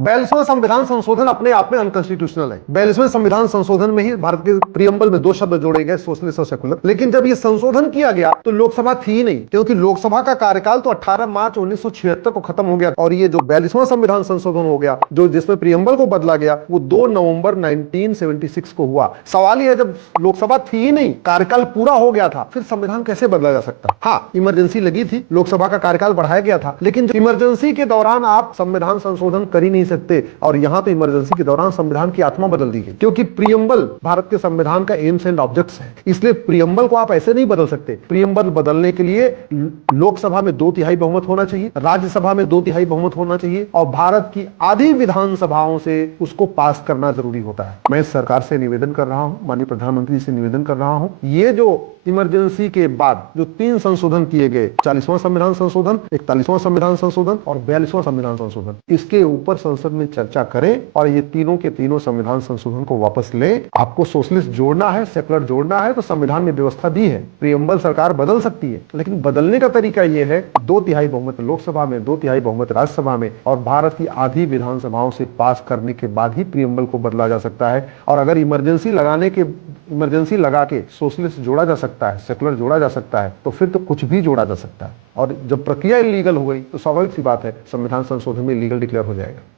42वें संविधान संशोधन अपने आप में अनकॉन्स्टिट्यूशनल है। 42वें संविधान संशोधन में ही भारत के प्रियम्बल में दो शब्द जोड़े गए, सोशलिस्ट और सेकुलर। लेकिन जब ये संशोधन किया गया तो लोकसभा थी ही नहीं, क्योंकि लोकसभा का कार्यकाल तो 18 मार्च 1976 को खत्म हो गया। और ये जो 42वां संविधान संशोधन हो गया, जो जिसमें प्रियम्बल को बदला गया, वो 2 नवंबर 1976 को हुआ। सवाल यह, जब लोकसभा थी ही नहीं, कार्यकाल पूरा हो गया था, फिर संविधान कैसे बदला जा सकता? हाँ, इमरजेंसी लगी थी, लोकसभा का कार्यकाल बढ़ाया गया था, लेकिन इमरजेंसी के दौरान आप संविधान संशोधन कर ही नहीं सकते। और यहां तो इमरजेंसी के दौरान संविधान की आत्मा बदल दी गई, क्योंकि प्रियम्बल भारत के संविधान का एम्स एंड ऑब्जेक्ट्स है। इसलिए प्रियम्बल को आप ऐसे नहीं बदल सकते। प्रियम्बल बदलने के लिए लोकसभा में 2/3 बहुमत होना चाहिए, राज्यसभा में 2/3 बहुमत होना चाहिए, और भारत की आधी विधानसभाओं से उसको पास करना जरूरी होता है। मैं सरकार से निवेदन कर रहा हूं, माननीय प्रधानमंत्री से निवेदन कर रहा हूं, ये जो इमरजेंसी के बाद जो 3 संशोधन किए गए, 40वां संविधान संशोधन, 41वां संविधान संशोधन और 42वां संविधान संशोधन, इसके ऊपर संसद में चर्चा करें और ये तीनों के तीनों संविधान संशोधन को वापस ले। आपको सोशलिस्ट जोड़ना है, सेकुलर जोड़ना है, तो संविधान में व्यवस्था दी है, प्रियम्बल सरकार बदल सकती है, लेकिन बदलने का तरीका यह है 2/3 बहुमत लोकसभा में, 2/3 बहुमत राज्यसभा में, और भारत की आधी विधानसभाओं से पास करने के बाद ही प्रियम्बल को बदला जा सकता है। और अगर इमरजेंसी लगा के सोशलिस्ट जोड़ा जा सकता है, सेकुलर जोड़ा जा सकता है, तो फिर तो कुछ भी जोड़ा जा सकता है। और जब प्रक्रिया इलीगल हो गई तो स्वाभाविक सी बात है, संविधान संशोधन में इलीगल डिक्लेयर हो जाएगा।